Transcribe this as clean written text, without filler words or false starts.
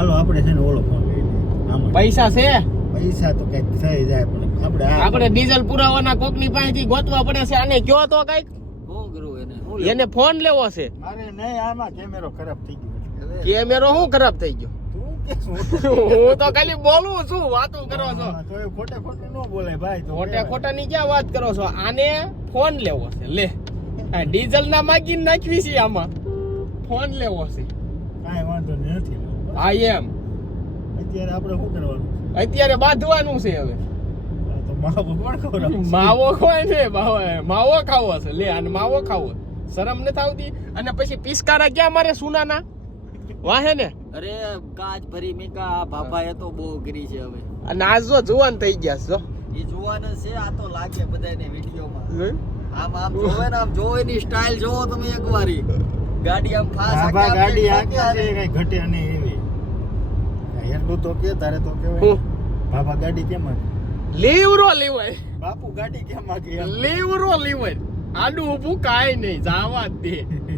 હાલો આપણે છે ને ઓલો ફોન લઈ લઈએ આમાં પૈસા છે પૈસા તો કઈક થઈ જાય પણ આપણે ડીઝલ પુરાવાના કોકની પાસેથી ગોતવા પડે છે આને કયો તો કઈક શું કરું એને ફોન લેવો છે મારે નહીં આમાં કેમેરો ખરાબ થઈ ગયો કેમેરો શું ખરાબ થઈ ગયો તું કે શું હું તો ખાલી બોલું છું વાતો કરો છો તો એ ખોટે ખોટું ન બોલે ભાઈ તો ખોટા ખોટા ની ક્યાં વાત કરો છો આને ફોન લેવો છે લે આ ડીઝલ ના માગીને નાખવી છે આમાં ફોન લેવો છે કાંઈ વાંધો નથી આ એમ અત્યારે આપણે શું કરવાનું અત્યારે બાંધવાનું છે હવે આ તો માવો કોણ ખવડાવે માવો ખવાય ને માવો ખાવો છે લે આને માવો ખાવો શરમ નથી આવતી અને પછી પિસ્કારા ક્યાં મારે સુનાના વાહે ને અરે કાચ ભરી મેકા બાપા એ તો બહુ કરી છે હવે અને આજ જો જુવાન થઈ ગયા છો એ જોવાને છે આ તો લાગે બધાને વિડીયોમાં આમ જોવે ને આમ જોવે ની સ્ટાઇલ જોવો તમે એકવારી ગાડી આમ ફાસ આ ગાડી આખી છે કઈ ઘટે નહીં એવી એટલું તો કે તારે તો કેવાય બાબા ગાડી કેમ આગે લીવરો લીવર બાપુ ગાડી કેમ આગે લીવરો લીવર આડું ઊભું કાંઈ નહીં જાવા જ દે